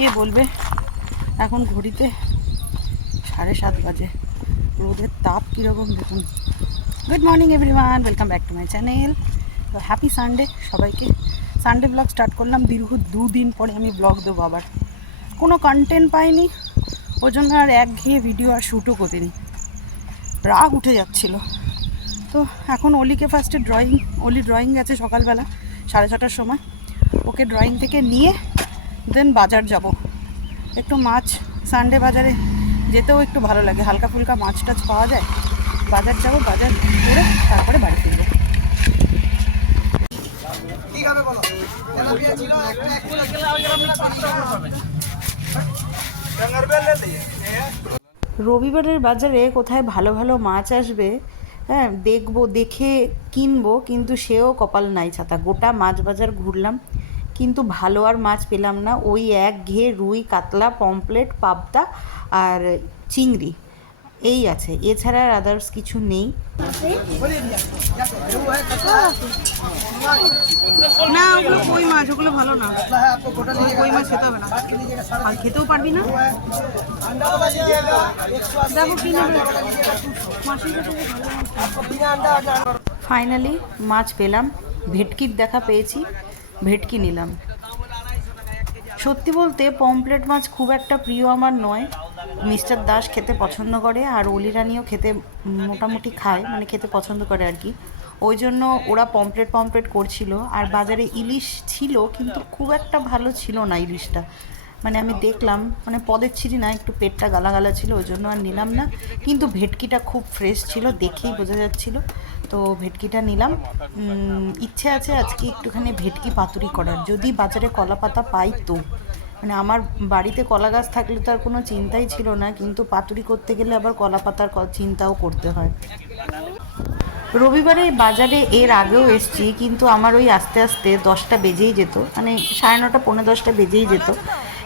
কে বলবে, এখন ঘড়িতে সাড়ে সাত বাজে। রোদের তাপ কীরকম দেখুন। Good morning everyone welcome back to my channel তো হ্যাপি সানডে সবাইকে। সানডে ব্লগ স্টার্ট করলাম দীর্ঘ দুদিন পরে আমি ব্লগ দেবো আবার। কোনো কন্টেন্ট পাইনি, ওই জন্য আর একঘেয়ে ভিডিও আর শ্যুটও করিনি। রাগ উঠে যাচ্ছিল। তো এখন অলিকে ফার্স্টে ড্রয়িং অলি ড্রয়িং গেছে সকালবেলা, সাড়ে ছটার সময়। ওকে ড্রয়িং থেকে নিয়ে দেন বাজার যাব। একটু মাছ সানডে বাজারে যেতেও একটু ভালো লাগে। হালকা ফুলকা মাছ টাছ পাওয়া যায়। বাজার যাব, বাজার করে তারপরে বাড়ি ফিরবো। রবিবারের বাজারে কোথায় ভালো ভালো মাছ আসবে হ্যাঁ দেখব, দেখে কিনবো, কিন্তু সেও কপাল নাই ছাতা। গোটা মাছ বাজার ঘুরলাম। কিন্তু ভালো আর মাছ পেলাম না। ওই এক ঘে রুই কাতলা পম্পলেট পাবদা আর চিংড়ি। এই আছে। এছাড়া আর আদার্স কিছু নেই। না ওগুলো কই মাছ? ওগুলো ভালো না। কই মাছ খেতে হবে না। আর খেতেও পারবি না? ফাইনালি মাছ পেলাম। ভেটকির দেখা পেয়েছি। ভেটকি নিলাম। সত্যি বলতে পমপ্লেট মাছ খুব একটা প্রিয় আমার নয়। মিস্টার দাস খেতে পছন্দ করে, আর অলি রানিও খেতে মোটামুটি খায় মানে খেতে পছন্দ করে আর কি। ওই জন্য ওরা পমপ্লেট পমপ্লেট করছিল, আর বাজারে ইলিশ ছিল, কিন্তু খুব একটা ভালো ছিল না ইলিশটা। মানে আমি দেখলাম মানে পদের ছিঁড়ি না, একটু পেটটা গালাগালা ছিল, ওই জন্য আর নিলাম না। কিন্তু ভেটকিটা খুব ফ্রেশ ছিল, দেখেই বোঝা যাচ্ছিল। তো ভেটকিটা নিলাম। ইচ্ছে আছে আজকে একটুখানি ভেটকি পাতুরি করার। যদি বাজারে কলা পাতা পাই তো। মানে আমার বাড়িতে কলা গাছ থাকলে তো আর কোনো চিন্তাই ছিল না, কিন্তু পাতুরি করতে গেলে আবার কলা পাতার চিন্তাও করতে হয়। রবিবারে বাজারে এর আগেও এসছি, কিন্তু আমার ওই আস্তে আস্তে দশটা বেজেই যেত। মানে সাড়ে নটা, পৌনে দশটা বেজেই যেত।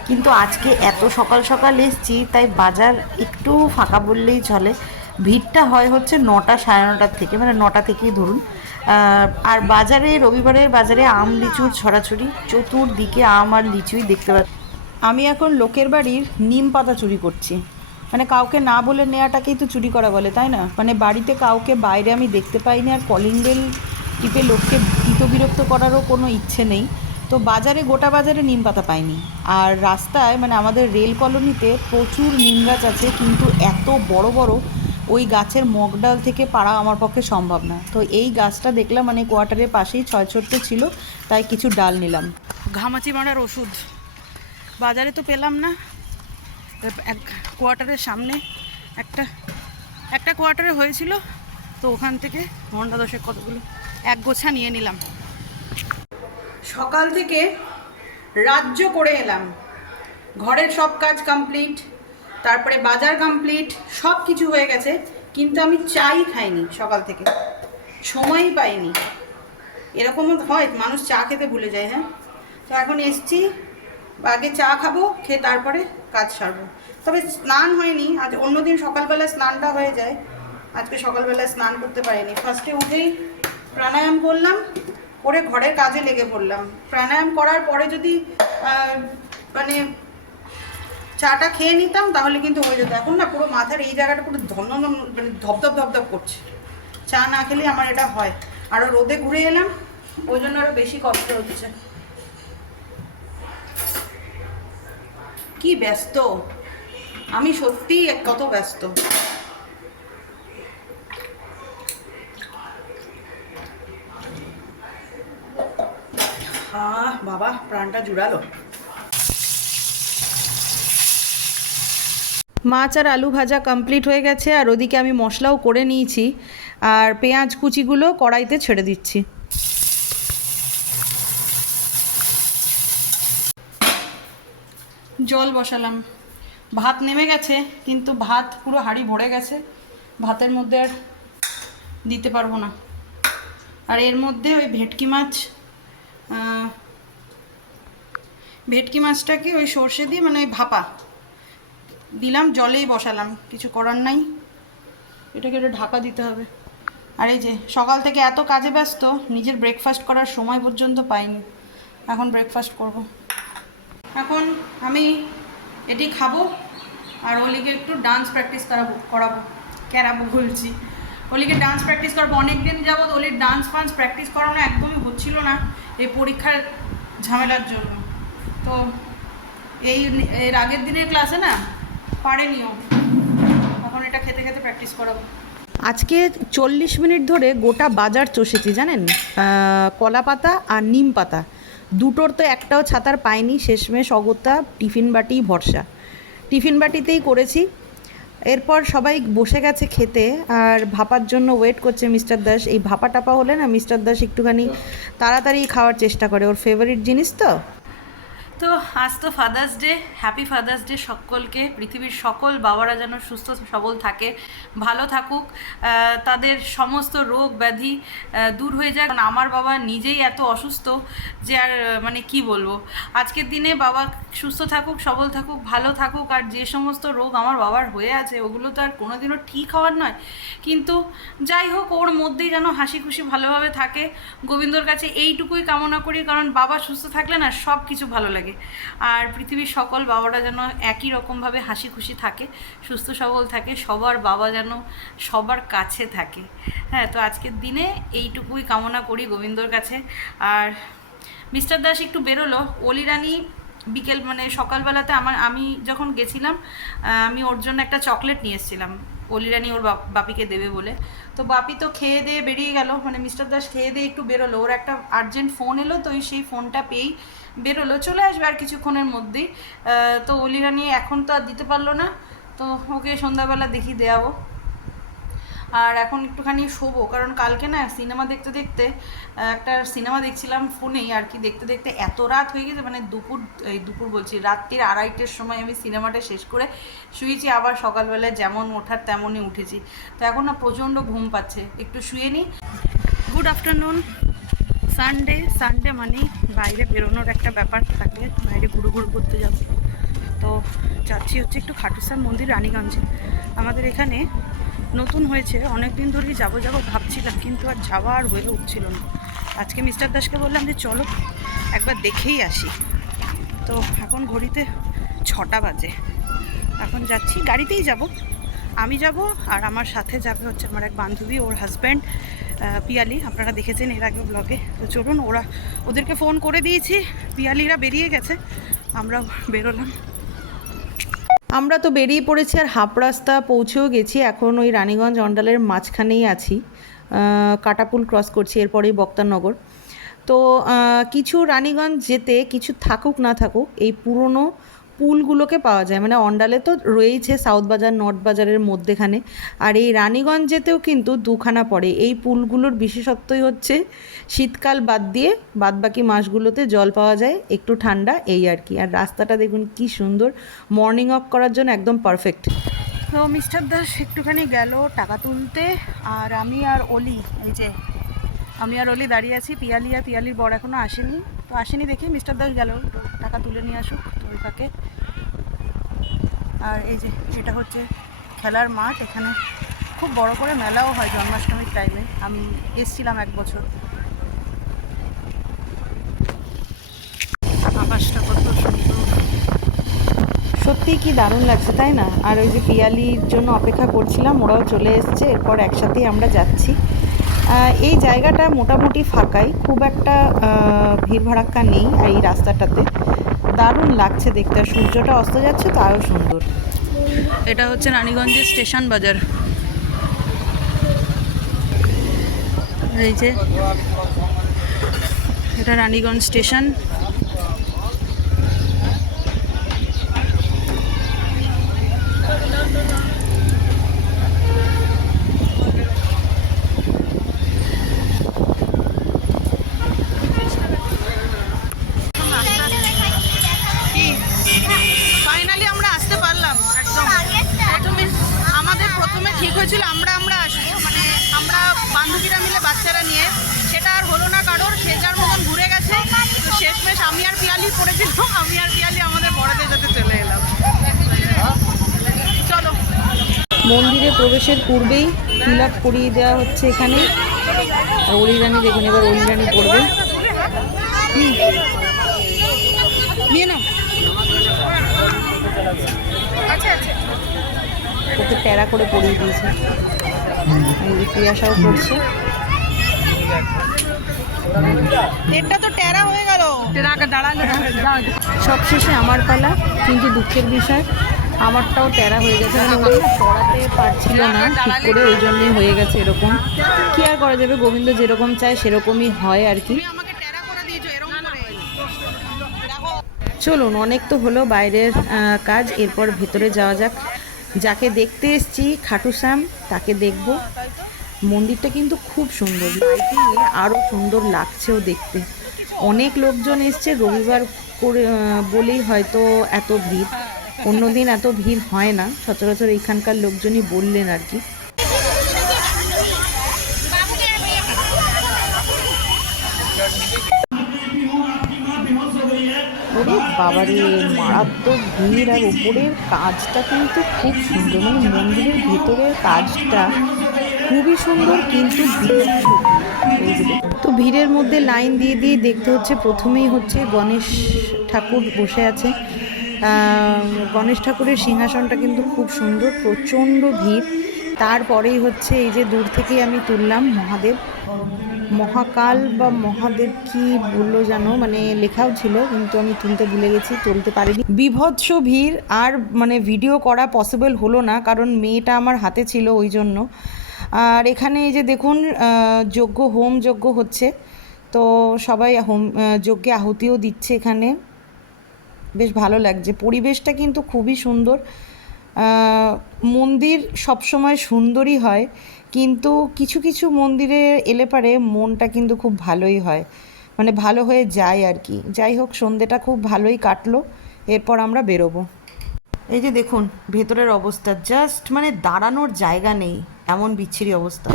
কিন্তু আজকে এত সকাল সকাল এসছি, তাই বাজার একটু ফাঁকা বললেই চলে। ভিড়টা হয় হচ্ছে নটা সাড়ে নটার থেকে মানে নটা থেকেই ধরুন। আর বাজারে রবিবারের বাজারে আম, লিচুর ছড়াছড়ি, চতুর্দিকে আম আর লিচুই দেখতে পাচ্ছি। আমি এখন লোকের বাড়ির নিম পাতা চুরি করছি। মানে কাউকে না বলে নেওয়াটাকেই তো চুরি করা বলে, তাই না? মানে বাড়িতে কাউকে বাইরে আমি দেখতে পাইনি আর কলিং বেল টিপে লোককে বিরক্ত করারও কোনো ইচ্ছে নেই। তো বাজারে, গোটা বাজারে নিম পাতা পাইনি। আর রাস্তায় মানে আমাদের রেল কলোনিতে প্রচুর নিম গাছ আছে, কিন্তু এত বড় বড় ওই গাছের মগডাল থেকে পাড়া আমার পক্ষে সম্ভব না। তো এই গাছটা দেখলাম মানে কোয়ার্টারের পাশেই ছয় ছোট্ট ছিল, তাই কিছু ডাল নিলাম। ঘামাচি মারার ওষুধ। বাজারে তো পেলাম না। এক কোয়ার্টারের সামনে একটা একটা কোয়ার্টারে হয়েছিল, তো ওখান থেকে ঘণ্টা দশেক কতগুলো, এক গোছা নিয়ে নিলাম। সকাল থেকে রাজ্য করে এলাম। ঘরের সব কাজ কমপ্লিট তারপরে বাজার কমপ্লিট সব কিছু হয়ে গেছে, কিন্তু আমি চাই খাইনি সকাল থেকে। সময়ই পাইনি। এরকমও হয়, মানুষ চা খেতে ভুলে যায় হ্যাঁ? তো এখন এসছি, আগে চা খাব, খেয়ে তারপরে কাজ সারবো। তবে স্নান হয়নি, আজ অন্যদিন সকালবেলা স্নানটা হয়ে যায়। আজকে সকালবেলায় স্নান করতে পারিনি। ফার্স্টে উঠেই প্রাণায়াম করলাম করে ঘরের কাজে লেগে পড়লাম। প্রাণায়াম করার পরে যদি মানে চাটা খেয়ে নিতাম তাহলে কিন্তু হয়ে যেত। এখন না পুরো মাথার এই জায়গাটা পুরো ধন মানে ধপধপ ধপধপ করছে। চা না খেলে আমার এটা হয়। আরও রোদে ঘুরে এলাম, ওই জন্য আরও বেশি কষ্ট হচ্ছে। কি ব্যস্ত। আমি সত্যিই কত ব্যস্ত। বাবা, প্রাণটা জুড়ালো। মাছ আর আলু ভাজা কমপ্লিট হয়ে গেছে, আর ওদিকে আমি মশলাও করে নিয়েছি, আর পেঁয়াজ কুচিগুলো কড়াইতে ছেড়ে দিচ্ছি। জল বসালাম। ভাত নেমে গেছে, কিন্তু ভাত পুরো হাঁড়ি ভরে গেছে। ভাতের মধ্যে আর দিতে পারব না। আর এর মধ্যে ওই ভেটকি মাছ ভেটকি মাছটাকে ওই সর্ষে দিয়ে মানে ওই ভাপা। দিলাম, জলেই বসালাম, কিছু করার নাই। এটাকে একটু ঢাকা দিতে হবে। আর এই যে, সকাল থেকে এত কাজে ব্যস্ত, নিজের ব্রেকফাস্ট করার সময় পর্যন্ত পাইনি। এখন ব্রেকফাস্ট করব। এখন আমি এটি খাব, আর অলিকে একটু ডান্স প্র্যাকটিস করাবো করাবো, কেরাবো, বলছি। অলিকে ডান্স প্র্যাকটিস করাবো। অনেক দিন যাবৎ অলির ডান্স ফান্স প্র্যাকটিস করানো একদমই হচ্ছিল না এই পরীক্ষার ঝামেলার জন্য। তো এই এর আগের দিনের ক্লাসে না পারেনিও এখন এটা খেতে খেতে প্র্যাকটিস করাবো। আজকে চল্লিশ মিনিট ধরে গোটা বাজার চষেছি, জানেন? কলা পাতা আর নিম পাতা। দুটোর তো একটাও ছাতার পাইনি, শেষমেশ অগত্যা টিফিন বাটি, ভরসা। টিফিন বাটিতেই করেছি। এরপর সবাই বসে গেছে খেতে আর ভাপার জন্য ওয়েট করছে মিস্টার দাস। এই ভাপা টাপা হলে না মিস্টার দাস একটুখানি তাড়াতাড়ি খাওয়ার চেষ্টা করে। ওর ফেভারিট জিনিস তো? তো আজ তো father's day happy father's day সকলকে, পৃথিবীর সকল বাবারা যেন সুস্থ সবল থাকে, ভালো থাকুক তাদের সমস্ত রোগ ব্যাধি দূর হয়ে যাক। আমার বাবা নিজেই এত অসুস্থ যে আর মানে কি বলব? আজকের দিনে বাবা সুস্থ থাকুক, সবল থাকুক, ভালো থাকুক, আর যে সমস্ত রোগ আমার বাবার হয়ে আছে, ওগুলো তো আর কোনোদিনও ঠিক হওয়ার নয়। কিন্তু যাই হোক, ওর মধ্যেই যেন হাসি খুশি ভালোভাবে থাকে। গোবিন্দর কাছে এইটুকুই কামনা করি, কারণ বাবা সুস্থ থাকলে না সব কিছু ভালো লাগে। আর পৃথিবীর সকল বাবারা যেন একই রকমভাবে হাসি খুশি থাকে, সুস্থ সবল থাকে, সবার বাবা যেন সবার কাছে থাকে। হ্যাঁ তো আজকের দিনে এইটুকুই কামনা করি গোবিন্দর কাছে। আর মিস্টার দাস একটু বেরোলো। অলিরানি বিকেল মানে সকালবেলাতে আমার, আমি যখন গেছিলাম আমি ওর জন্য একটা চকলেট নিয়ে এসেছিলাম। অলিরানি ওর বাপিকে দেবে বলে। তো বাপি তো খেয়ে দিয়ে বেরিয়ে গেল। মানে মিস্টার দাস খেয়ে দিয়ে একটু বেরোলো। ওর একটা আর্জেন্ট ফোন এলো, তো সেই ফোনটা পেয়েই বেরোলো, চলে আসবে আর কিছুক্ষণের মধ্যেই। তো অলিরানি এখন তো আর দিতে পারল না, তো ওকে সন্ধ্যাবেলা দেখি দেওয়াবো আর এখন একটুখানি শোবো, কারণ কালকে না সিনেমা দেখতে দেখতে একটা সিনেমা দেখছিলাম ফোনেই আর কি, দেখতে দেখতে এত রাত হয়ে গেছে মানে দুপুর, এই দুপুর বলছি, রাত্রির আড়াইটের সময় আমি সিনেমাটা শেষ করে শুয়েছি, আবার সকালবেলায় যেমন ওঠার তেমনই উঠেছি। তো এখন না প্রচণ্ড ঘুম পাচ্ছে, একটু শুয়ে নিই গুড আফটারনুন সানডে সানডে মানেই বাইরে বেরোনোর একটা ব্যাপার থাকে, বাইরে ঘুরু ঘুরু করতে যাব। তো যাচ্ছি হচ্ছে একটু খাটুসার মন্দির, রানীগঞ্জে। আমাদের এখানে নতুন হয়েছে অনেক দিন ধরেই যাব যাব ভাবছিলাম, কিন্তু আর যাওয়া আর হয়ে উঠছিল না। আজকে মিস্টার দাসকে বললাম যে, চলো, একবার দেখেই আসি। তো এখন ঘড়িতে ছটা বাজে। এখন যাচ্ছি, গাড়িতেই যাব। আমি যাব আর আমার সাথে যাবে হচ্ছে আমার এক বান্ধবী, ওর হাজব্যান্ড পিয়ালি, আপনারা দেখেছেন এর আগে ব্লগে তো চলুন, ওরা, ওদেরকে ফোন করে দিয়েছি। পিয়ালিরা বেরিয়ে গেছে। আমরা বেরোলাম। আমরা তো বেরিয়ে পড়েছি আর হাফ রাস্তা পৌঁছেও গেছি। এখন ওই রানীগঞ্জ অন্ডালের মাঝখানেই আছি। কাটাপুল ক্রস করছি, এরপরেই বক্তারনগর। তো কিছু রানীগঞ্জ যেতে, কিছু থাকুক, না থাকুক, এই পুরনো পুলগুলোকে পাওয়া যায়। মানে অন্ডালে তো রয়েইছে সাউথ বাজার, নর্থ বাজারের মধ্যেখানে। আর এই রানীগঞ্জ যেতেও কিন্তু দুখানা পড়ে। এই পুলগুলোর বিশেষত্বই হচ্ছে শীতকাল বাদ দিয়ে বাদবাকি মাসগুলোতে জল পাওয়া যায়, একটু ঠান্ডা, এই আর কি। আর রাস্তাটা দেখুন কি সুন্দর। মর্নিং ওয়াক করার জন্য একদম পারফেক্ট। তো মিস্টার দাস, একটুখানি গেল টাকা তুলতে। আর আমি আর অলি, এই যে আমি আর অলি দাঁড়িয়ে আছি, পিয়ালি আর পিয়ালির বর এখনও আসেনি। তো আসেনি দেখি মিস্টার দাস গেল, টাকা তুলে নিয়ে আসুক, তো ওই ফাঁকে। আর এই যে, এটা হচ্ছে খেলার মাঠ, এখানে খুব বড় করে মেলাও হয় জন্মাষ্টমীর টাইমে আমি এসছিলাম এক বছর। আকাশটা কত সুন্দর। সত্যিই কি দারুণ লাগছে, তাই না? আর ওই যে পিয়ালির জন্য অপেক্ষা করছিলাম, ওরাও চলে এসছে, এরপর একসাথেই আমরা যাচ্ছি। এই জায়গাটা মোটামুটি ফাঁকাই, খুব একটা ভিড় ভাড়াক্কা নেই এই রাস্তাটাতে। দারুণ লাগছে দেখতে, আর সূর্যটা অস্ত যাচ্ছে তো আরও সুন্দর। এটা হচ্ছে রানীগঞ্জের স্টেশন বাজার। এই যে, এটা রানীগঞ্জ স্টেশন। মন্দিরে প্রবেশের পূর্বেই তিল করিয়ে দেওয়া হচ্ছে এখানে। অলিরানি দেখুন এবার অলিরানি পড়বে। নিয়ে না ওকে প্যারা করে পড়িয়ে দিয়েছে। ক্রিয়াশাও করছে। এটা তো টেরা সবশেষে আমার পালা কিন্তু দুঃখের বিষয়। আমারটাও টেরা হয়ে গেছে। মানে পড়াতে পারছিল না, ঠিক করে ওই জন্যই হয়ে গেছে এরকম। কি আর করা যাবে? গোবিন্দ যেরকম চায় সেরকমই হয় আর কি। চলুন, অনেক তো হলো বাইরের কাজ, এরপর ভেতরে যাওয়া যাক। যাকে দেখতে এসছি, খাটু শ্যাম, তাকে দেখব। মন্দিরটা কিন্তু খুব সুন্দর। আরও সুন্দর লাগছেও দেখতে। অনেক লোকজন এসছে, রবিবার করে বলেই হয়তো এত ভিড়। অন্যদিন এত ভিড় হয় না সচরাচর এখানকার লোকজনই বললেন আর কি ওরে বাবারে মারাত্মক ভিড় আর উপরের কাজটা কিন্তু খুব সুন্দর মানে মন্দিরের ভেতরের কাজটা খুবই সুন্দর কিন্তু। তো ভিড়ের মধ্যে লাইন দিয়ে দিয়ে দেখতে হচ্ছে প্রথমেই হচ্ছে গণেশ ঠাকুর বসে আছে গণেশ ঠাকুরের সিংহাসনটা কিন্তু খুব সুন্দর, প্রচণ্ড ভিড়। তারপরেই হচ্ছে এই যে দূর থেকেই আমি তুললাম মহাদেব। মহাকাল বা মহাদেব কি বলল জানো? মানে লেখাও ছিল, কিন্তু আমি তুলতে ভুলে গেছি, তুলতে পারিনি। বিভৎস ভিড়, আর মানে ভিডিও করা পসিবল হলো না, কারণ মেয়েটা আমার হাতে ছিল ওই জন্য। আর এখানে এই যে দেখুন যজ্ঞ, হোম যজ্ঞ হচ্ছে। তো সবাই হোম যজ্ঞে আহুতিও দিচ্ছে এখানে। বেশ ভালো লাগছে। পরিবেশটা কিন্তু খুবই সুন্দর। মন্দির সবসময় সুন্দরই হয়, কিন্তু কিছু কিছু মন্দিরে এলে পারে মনটা কিন্তু খুব ভালোই হয়। মানে ভালো হয়ে যায় আর কি। যাই হোক, সন্ধেটা খুব ভালোই কাটলো। এরপর আমরা বেরোবো। এই যে দেখুন, ভেতরের অবস্থা। জাস্ট মানে দাঁড়ানোর জায়গা নেই। এমন বিচ্ছিরি অবস্থা।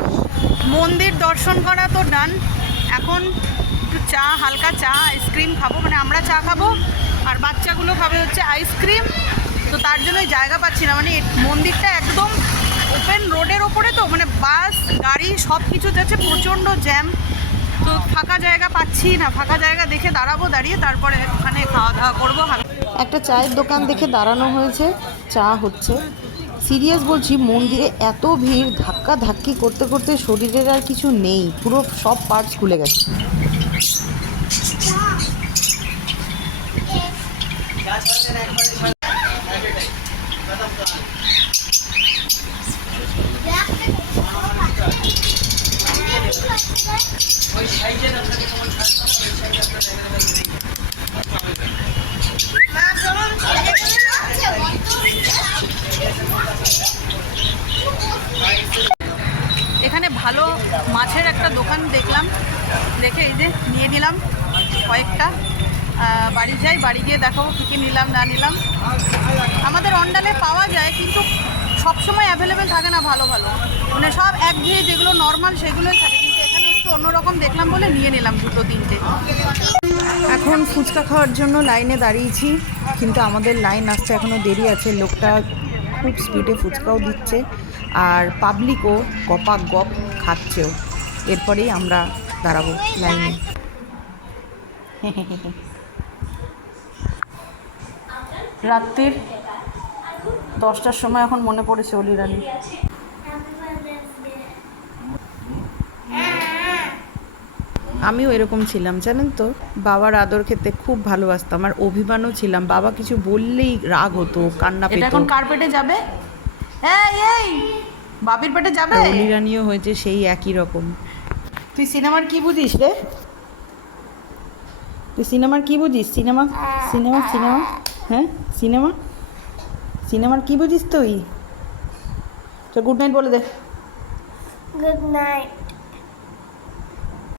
মন্দির দর্শন করা তো ডান এখন একটু চা, হালকা চা, আইসক্রিম খাব। মানে আমরা চা খাব, আর বাচ্চাগুলো খাবে হচ্ছে আইসক্রিম। তো তার জন্যই জায়গা পাচ্ছি না। মানে মন্দিরটা একদম ওপেন রোডের ওপরে তো মানে বাস, গাড়ি সব কিছু যাচ্ছে প্রচণ্ড জ্যাম তো ফাঁকা জায়গা পাচ্ছি না। ফাঁকা জায়গা দেখে দাঁড়াবো, দাঁড়িয়ে তারপরে ওখানে খাওয়া দাওয়া করব। একটা চায়ের দোকান দেখে দাঁড়ানো হয়েছে। চা হচ্ছে। সিরিয়াস বলছি, মন্দিরে এত ভিড়, ধাক্কা ধাক্কি করতে করতে শরীরের আর কিছু নেই। পুরো সব পার্টস খুলে গেছে। এখানে ভালো মাছের একটা দোকান দেখলাম দেখে এই যে নিয়ে নিলাম কয়েকটা। বাড়ি যাই বাড়ি গিয়ে দেখাবো কী কী নিলাম না নিলাম। আমাদের অন্ডালে পাওয়া যায় কিন্তু সবসময় অ্যাভেলেবেল থাকে না ভালো ভালো। মানে সব একঘেয়ে যেগুলো নর্মাল সেগুলোই থাকে কিন্তু এখানে একটু অন্যরকম দেখলাম বলে নিয়ে নিলাম দুটো তিনটে। এখন ফুচকা খাওয়ার জন্য লাইনে দাঁড়িয়েছি কিন্তু আমাদের লাইন আসতে এখনও দেরি আছে। লোকটা খুব স্পিডে ফুচকাও দিচ্ছে আর পাবলিকও গপাক গপ খাচ্ছেও। এরপরেই আমরা দাঁড়াবো লাইনে। রাত্রির দশটার সময় এখন মনে পড়েছে অলিরানি আমিও এরকম ছিলাম জানেন তো? বাবার আদর খেতে খুব ভালোবাসতাম আর অভিমানও ছিলাম। বাবা কিছু বললেই রাগ হতো কান্না পেত। এখন কার পেটে যাবে? এই এই! বাপির পেটে যাবে? অলিরানিও হয়েছে সেই একই রকম। তুই সিনেমার কি বুঝিস রে? তুই সিনেমার কি বুঝিস? সিনেমা? Cinema cinema? হ্যাঁ? সিনেমা? সিনেমার কি বুঝিস তুই? তো গুড নাইট বলে দে। Good night.